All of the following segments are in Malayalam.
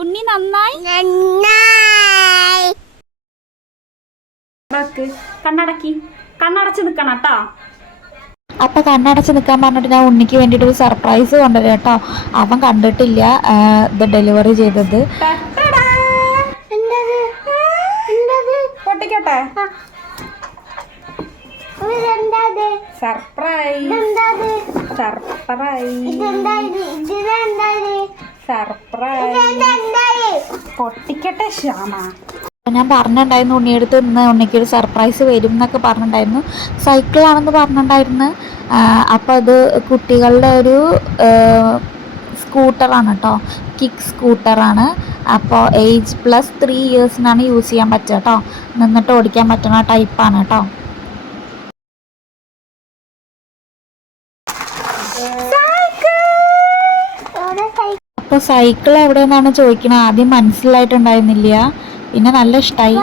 ഉണ്ണി നന്നായി കണ്ണടക്കി കണ്ണടച്ച് നിക്കണം കേട്ടോ. അപ്പം കണ്ണടച്ച് നിൽക്കാൻ പറഞ്ഞിട്ട് ഞാൻ ഉണ്ണിക്ക് വേണ്ടിയിട്ട് ഒരു സർപ്രൈസ് കൊണ്ടുവരാം കേട്ടോ. അവൻ കണ്ടിട്ടില്ല ഇത് ഡെലിവറി ചെയ്തത്. പൊട്ടിക്കട്ടെ. സർപ്രൈസ് സർപ്രൈസ് സർപ്രൈസ് പൊട്ടിക്കട്ടെ ശ്യാമ. ഞാൻ പറഞ്ഞിട്ടുണ്ടായിരുന്നു ഉണ്ണിയെടുത്ത് ഇന്ന് ഉണ്ണിക്കൊരു സർപ്രൈസ് വരും എന്നൊക്കെ പറഞ്ഞിട്ടുണ്ടായിരുന്നു. സൈക്കിളാണെന്ന് പറഞ്ഞിട്ടുണ്ടായിരുന്നു. അപ്പോൾ അത് കുട്ടികളുടെ ഒരു സ്കൂട്ടറാണ് കേട്ടോ, കിക്ക് സ്കൂട്ടറാണ്. അപ്പോൾ ഏജ് +3 ഇയേഴ്സിനാണ് യൂസ് ചെയ്യാൻ പറ്റുക കേട്ടോ. നിന്നിട്ട് ഓടിക്കാൻ പറ്റുന്ന ടൈപ്പാണ് കേട്ടോ. അപ്പോൾ സൈക്കിൾ എവിടെയെന്നാണ് ചോദിക്കണത്. ആദ്യം മനസ്സിലായിട്ടുണ്ടായിരുന്നില്ല, പിന്നെ നല്ല ഇഷ്ടമായി.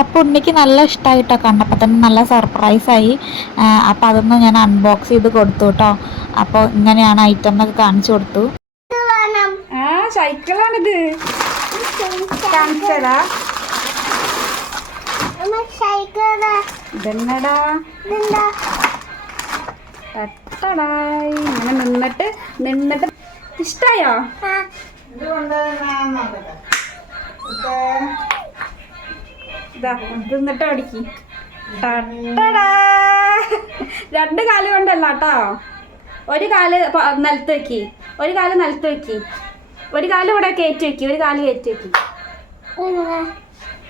അപ്പോൾ ഉണ്ണിക്ക് നല്ല ഇഷ്ടമായിട്ടോ, കണ്ടപ്പോൾ തന്നെ നല്ല സർപ്രൈസായി. അപ്പോൾ അതൊന്ന് ഞാൻ അൺബോക്സ് ചെയ്ത് കൊടുത്തു കേട്ടോ. അപ്പോൾ ഇങ്ങനെയാണ് ഐറ്റം എന്നൊക്കെ കാണിച്ചു കൊടുത്തു. സൈക്കിളാണിത്. ഇതെന്നടാ ഇങ്ങനെ നിന്നിട്ട് ഇഷ്ടായോ? നിന്നിട്ട് ഓടിക്ക്. 2 കാല് കൊണ്ടല്ല കേട്ടോ. ഒരു കാല് നിലത്ത് വെക്കി, ഒരു കാല് നിലത്ത് വെക്കി, ഒരു കാല് ഇവിടെ കയറ്റി വെക്കി, ഒരു കാല് കയറ്റി വെക്കി.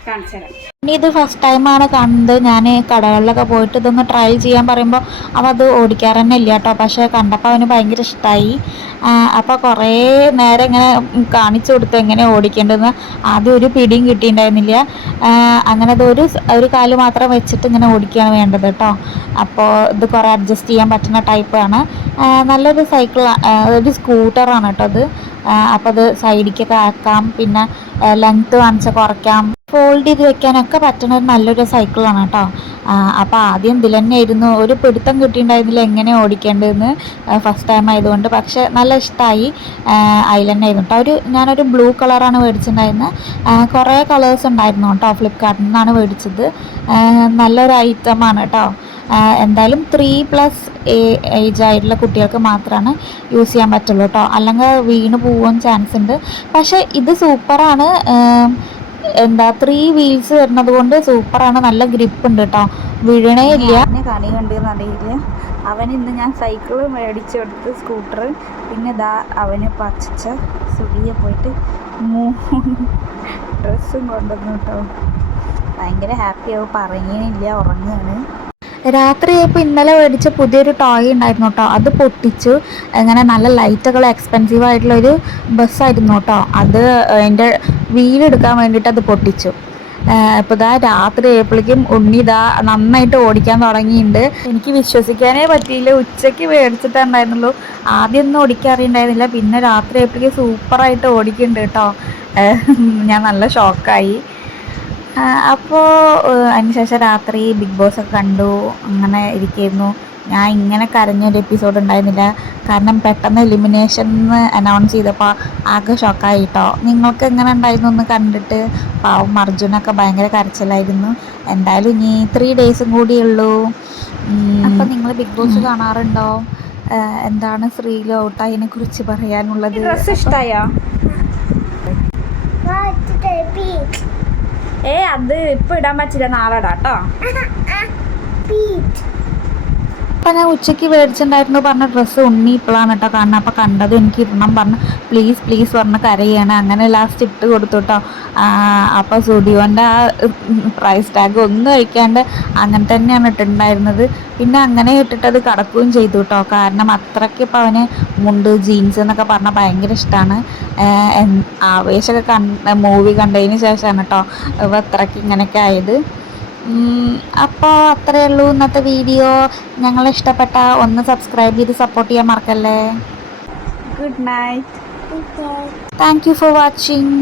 കാണിച്ചു തരാം. ഇനി ഇത് ഫസ്റ്റ് ടൈമാണ് കാണുന്നത്. ഞാൻ കടകളിലൊക്കെ പോയിട്ട് ഇതൊന്ന് ട്രൈ ചെയ്യാൻ പറയുമ്പോൾ അവൻ അത് ഓടിക്കാറ് തന്നെ ഇല്ല കേട്ടോ. പക്ഷേ കണ്ടപ്പോൾ അവന് ഭയങ്കര ഇഷ്ടമായി. അപ്പോൾ കുറേ നേരം ഇങ്ങനെ കാണിച്ചു കൊടുത്തു എങ്ങനെ ഓടിക്കേണ്ടതെന്ന്. ആദ്യം ഒരു പിടിയും കിട്ടിയിട്ടുണ്ടായിരുന്നില്ല. അങ്ങനെ അത് ഒരു കാല് മാത്രം വെച്ചിട്ട് ഇങ്ങനെ ഓടിക്കുകയാണ് വേണ്ടത് കേട്ടോ. അപ്പോൾ ഇത് കുറേ അഡ്ജസ്റ്റ് ചെയ്യാൻ പറ്റുന്ന ടൈപ്പാണ്. നല്ലൊരു സൈക്കിൾ, ഒരു സ്കൂട്ടറാണ് കേട്ടോ അത്. അപ്പോൾ അത് സൈഡിലേക്കൊക്കെ ആക്കാം, പിന്നെ ലെങ്ത്ത് കാണിച്ചാൽ കുറയ്ക്കാം, ഫോൾഡ് ചെയ്ത് വെക്കാനൊക്കെ പറ്റുന്ന ഒരു നല്ലൊരു സൈക്കിളാണ് കേട്ടോ. അപ്പോൾ ആദ്യം ഇതിൽ തന്നെ ആയിരുന്നു, ഒരു പിടുത്തം കിട്ടിയിട്ടുണ്ടായിരുന്നില്ല എങ്ങനെ ഓടിക്കേണ്ടതെന്ന്, ഫസ്റ്റ് ടൈം ആയതുകൊണ്ട്. പക്ഷേ നല്ല ഇഷ്ടമായി. അതിൽ തന്നെ ആയിരുന്നു കേട്ടോ. ഞാനൊരു ബ്ലൂ കളറാണ് മേടിച്ചിട്ടുണ്ടായിരുന്നത്. കുറേ കളേഴ്സ് ഉണ്ടായിരുന്നു കേട്ടോ. ഫ്ലിപ്കാർട്ടിൽ നിന്നാണ് മേടിച്ചത്. നല്ലൊരു ഐറ്റമാണ് കേട്ടോ. എന്തായാലും 3+ ഏജ് ആയിട്ടുള്ള കുട്ടികൾക്ക് മാത്രമാണ് യൂസ് ചെയ്യാൻ പറ്റുള്ളൂ കേട്ടോ. അല്ലെങ്കിൽ വീണ് പോകാൻ ചാൻസ് ഉണ്ട്. പക്ഷേ ഇത് സൂപ്പറാണ്. 3 വീൽസ് വരുന്നത് കൊണ്ട് സൂപ്പറാണ്. നല്ല ഗ്രിപ്പ് ഉണ്ട് കേട്ടോ, വീഴണേ ഇല്ല. കണി കണ്ടെന്ന് അറിയില്ല. അവന് ഇന്ന് ഞാൻ സൈക്കിള് മേടിച്ചെടുത്ത് സ്കൂട്ടർ, പിന്നെ ഇതാ അവന് പച്ച സുടിയെ പോയിട്ട് 3 ഡ്രസ്സും കൊണ്ടുവന്നു കേട്ടോ. ഭയങ്കര ഹാപ്പിയാവും, പറയുന്നില്ല, ഉറങ്ങുകയാണ്. രാത്രിയായപ്പോൾ ഇന്നലെ മേടിച്ച പുതിയൊരു ടോയ് ഉണ്ടായിരുന്നു കേട്ടോ. അത് പൊട്ടിച്ചു. അങ്ങനെ നല്ല ലൈറ്റൊക്കെ എക്സ്പെൻസീവ് ആയിട്ടുള്ളൊരു ബസ്സായിരുന്നു കേട്ടോ. അത് അതിൻ്റെ വീലെടുക്കാൻ വേണ്ടിയിട്ട് അത് പൊട്ടിച്ചു. ഇപ്പോൾ ഇതാ രാത്രി ആയപ്പോഴേക്കും ഉണ്ണി ഇതാ നന്നായിട്ട് ഓടിക്കാൻ തുടങ്ങിയിട്ടുണ്ട്. എനിക്ക് വിശ്വസിക്കാനേ പറ്റിയില്ല. ഉച്ചയ്ക്ക് മേടിച്ചിട്ടുണ്ടായിരുന്നുള്ളൂ. ആദ്യമൊന്നും ഓടിക്കാൻ അറിയണ്ടായിരുന്നില്ല. പിന്നെ രാത്രി ആയപ്പോഴേക്കും സൂപ്പറായിട്ട് ഓടിക്കുന്നുണ്ട് കേട്ടോ. ഞാൻ നല്ല ഷോക്കായി. അപ്പോൾ അതിനുശേഷം രാത്രി ബിഗ് ബോസ് ഒക്കെ കണ്ടു, അങ്ങനെ ഇരിക്കുന്നു. ഞാൻ ഇങ്ങനെ കരഞ്ഞൊരു എപ്പിസോഡ് ഉണ്ടായിരുന്നില്ല. കാരണം പെട്ടെന്ന് എലിമിനേഷൻ അനൗൺസ് ചെയ്തപ്പോൾ ആകെ ഷോക്കായി കേട്ടോ. നിങ്ങൾക്ക് എങ്ങനെ ഉണ്ടായിരുന്നു ഒന്ന് കണ്ടിട്ട്? പാവം അർജുനൊക്കെ ഭയങ്കര കരച്ചിലായിരുന്നു. എന്തായാലും ഇനി 3 ഡേയ്സും കൂടിയുള്ളൂ. അപ്പം നിങ്ങൾ ബിഗ് ബോസ് കാണാറുണ്ടോ? എന്താണ് ശ്രീലു ഔട്ടായതിനെ കുറിച്ച് പറയാനുള്ളത്? ഡ്രസ്സ് ഇഷ്ടമായോ? അത് ഇപ്പം ഇടാൻ പറ്റില്ല, നാളെ ഇടാം കേട്ടോ. അപ്പം ഞാൻ ഉച്ചയ്ക്ക് മേടിച്ചിട്ടുണ്ടായിരുന്നു പറഞ്ഞ ഡ്രസ്സ് ഉണ്ണി ഇപ്പോഴാണ് കേട്ടോ കാണുന്നത്. അപ്പോൾ കണ്ടത് എനിക്ക് ഇടണം പറഞ്ഞ് പ്ലീസ് പറഞ്ഞ് കരയാണ്. അങ്ങനെ ലാസ്റ്റ് ഇട്ട് കൊടുത്തു കേട്ടോ. അപ്പോൾ സ്റ്റുഡിയോൻ്റെ ആ പ്രൈസ് ടാഗ് ഒന്നും കഴിക്കാണ്ട് അങ്ങനെ തന്നെയാണ് ഇട്ടിട്ടുണ്ടായിരുന്നത്. പിന്നെ അങ്ങനെ ഇട്ടിട്ടത് കടക്കുകയും ചെയ്തു കേട്ടോ. കാരണം അത്രയ്ക്ക് ഇപ്പോൾ അവന് മുണ്ട് ജീൻസ് എന്നൊക്കെ പറഞ്ഞാൽ ഭയങ്കര ഇഷ്ടമാണ്. ആവേശമൊക്കെ മൂവി കണ്ടതിന് ശേഷമാണ് കേട്ടോ ഇപ്പോൾ അത്രയ്ക്ക് ഇങ്ങനെയൊക്കെ ആയത്. അപ്പോൾ അത്രയേ ഉള്ളൂ ഇന്നത്തെ വീഡിയോ. ഞങ്ങളെ ഇഷ്ടപ്പെട്ട ഒന്ന് സബ്സ്ക്രൈബ് ചെയ്ത് സപ്പോർട്ട് ചെയ്യാൻ മറക്കല്ലേ. Good night. Thank you for watching.